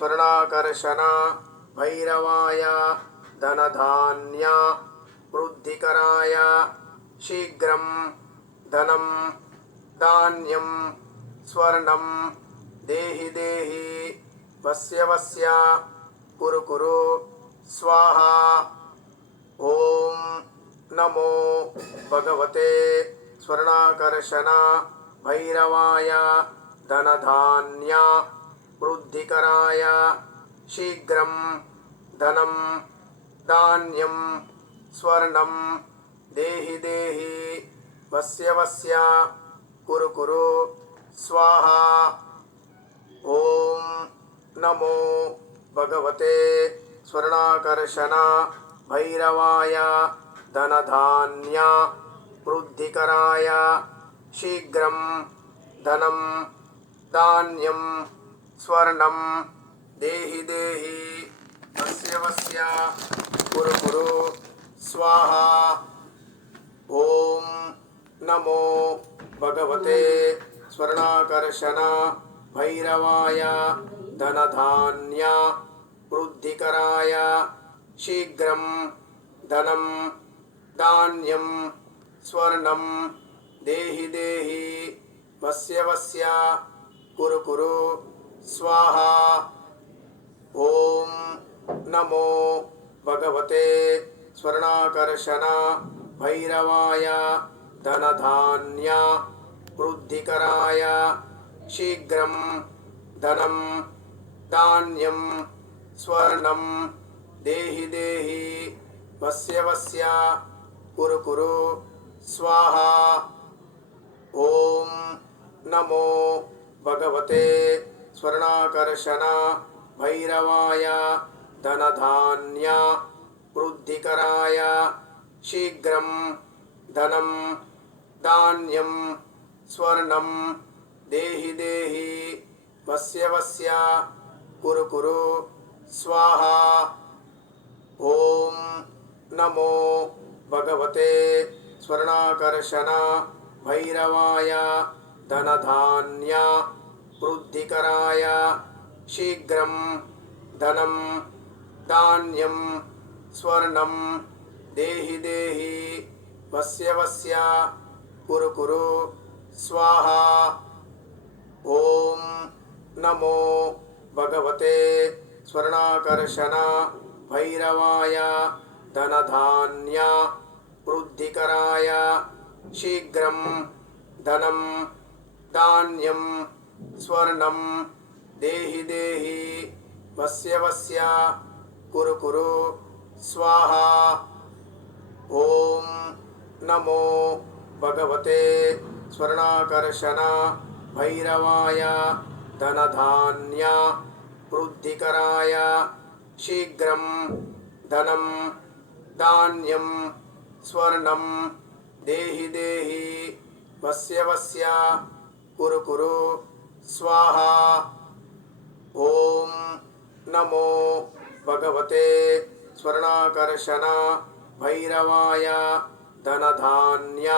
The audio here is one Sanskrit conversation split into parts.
स्वर्णाकर्षण भैरवाय धनधान्य वृद्धिकराय शीघ्रं धनं धान्यं स्वर्णं देहि देहि वस्य वस्य कुरु कुरु स्वाहा। ओम नमो भगवते स्वर्णाकर्षण भैरवाय धनधान्य वृद्धिकराय शीघ्रं धनं धान्यं स्वर्णं देहि देहि वस्य वस्य कुरु कुरु स्वाहा। ओम नमो भगवते स्वर्णाकर्षण भैरवाय धनधान्य वृद्धिकराय शीघ्रं धनं धान्यं स्वर्णं देहि देहि वस्य वस्य कुरु कुरु स्वाहा। ओम नमो भगवते स्वर्णाकर्षण भैरवाय धनधान्य वृद्धिकराय शीघ्रं धनं धान्यं स्वर्णं देहि देहि वस्य वस्य कुरु कुरु स्वाहा। ओम नमो भगवते स्वर्णाकर्षण भैरवाय धनधान्य वृद्धिकराय शीघ्रं धनं धान्यं स्वर्णं देहि देहि वस्य वस्य कुरु कुरु स्वाहा। ओम नमो भगवते स्वर्णाकर्षण भैरवाय धनधान्य वृद्धिकराय शीघ्रं धनं धान्यं स्वर्णं देहि देहि वस्य वस्य कुरु कुरु स्वाहा। ओम नमो भगवते स्वर्णाकर्षण भैरवाय धनधान्य वृद्धिकराय शीघ्रं धनं धान्यं स्वर्णं देहि देहि वस्य वस्य कुरु कुरु स्वाहा। ओम नमो भगवते स्वर्णाकर्षण भैरवाय धनधान्य वृद्धिकराय शीघ्रं धनं धान्यं स्वर्णं देहि देहि वस्य वस्य कुरु कुरु स्वाहा। ओम नमो भगवते स्वर्णाकर्षण भैरवाय धनधान्य वृद्धिकराय शीघ्रं धनं धान्यं स्वर्णं देहि देहि वस्य वस्य कुरु कुरु स्वाहा। ओम नमो भगवते स्वर्णाकर्षण भैरवाय धनधान्य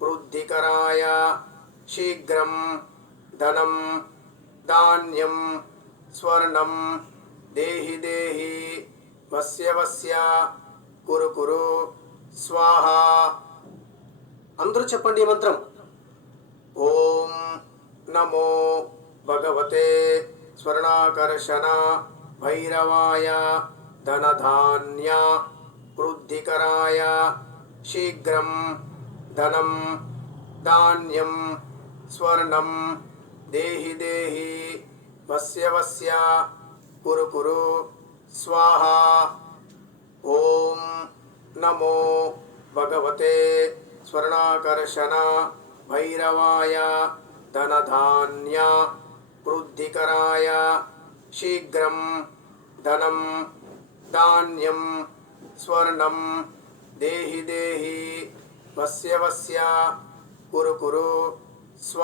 वृद्धिकराय शीघ्रं धनं धान्यं स्वर्णं देहि देहि वस्य वस्य कुरु कुरु स्वाहा। అందరూ చెప్పండి ఈ మంత్రం. ఓం నమో భగవతే స్వర్ణాకర్షణ భైరవాయ ధనధాన్య వృద్ధికరాయ శీఘ్రం ధనం ధాన్యం స్వర్ణం దేహి దేహి వస్య వస్య కురు కురు స్వాహా. ఓం నమో భగవతే స్వర్ణాకర్షణ భైరవాయ ధనధాన్య వృద్ధికరాయ శీఘ్రం ధనం ధాన్యం స్వర్ణం దేహి దేహి వస్య వస్య కురు కురు స్వాహా.